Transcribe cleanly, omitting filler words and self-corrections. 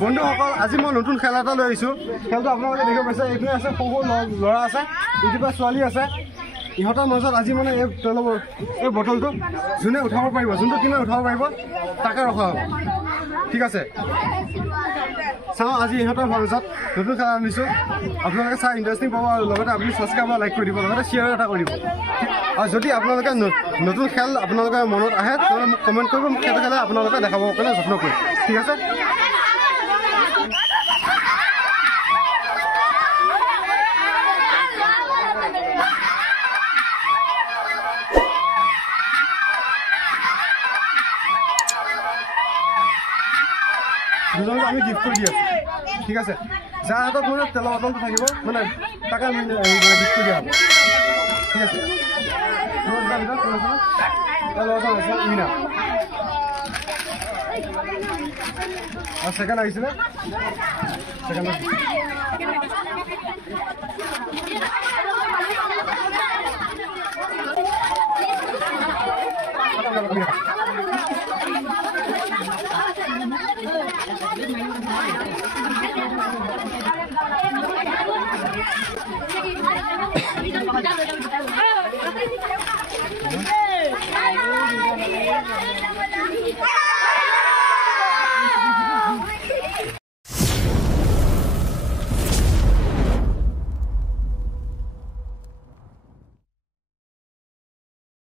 বন্ধুসকল আজি মই নতুন খেল এটা লৈ আহিছোঁ। খেলটো আপোনালোকে দেখিব পাইছে, এইখিনি আছে সৰু ল'ৰা আছে, ইটোপা ছোৱালী আছে। ইহঁতৰ মাজত আজি মানে এই বটলটো যোনে উঠাব পাৰিব, যোনটো টিমে উঠাব পাৰিব তাকে ৰখা হ'ব। ঠিক আছে, চাওঁ আজি ইহঁতৰ মাজত নতুন খেল আনিছোঁ। আপোনালোকে চাই ইণ্টাৰেষ্টিং পাব আৰু লগতে আপুনি ছাবস্ক্ৰাইব আৰু লাইক কৰি দিব, লগতে শ্বেয়াৰ এটা কৰিব। আৰু যদি আপোনালোকে নতুন খেল আপোনালোকে মনত আহে তেতিয়াহ'লে মোক কমেণ্ট কৰিব, মোক সেইটো খেলে আপোনালোকে দেখাবৰ কাৰণে যত্ন কৰিম। ঠিক আছে, দুজনক আমি গিফ্ট কৰি দি আছোঁ। ঠিক আছে, যাৰ হাতত মানে তেলৰ বটলটো থাকিব মানে তাকে আমি গিফ্ট কৰি দিয়া হ'ব। ঠিক আছে, মিনা আৰু ছেকেণ্ড আহিছিলে, ছেকেণ্ড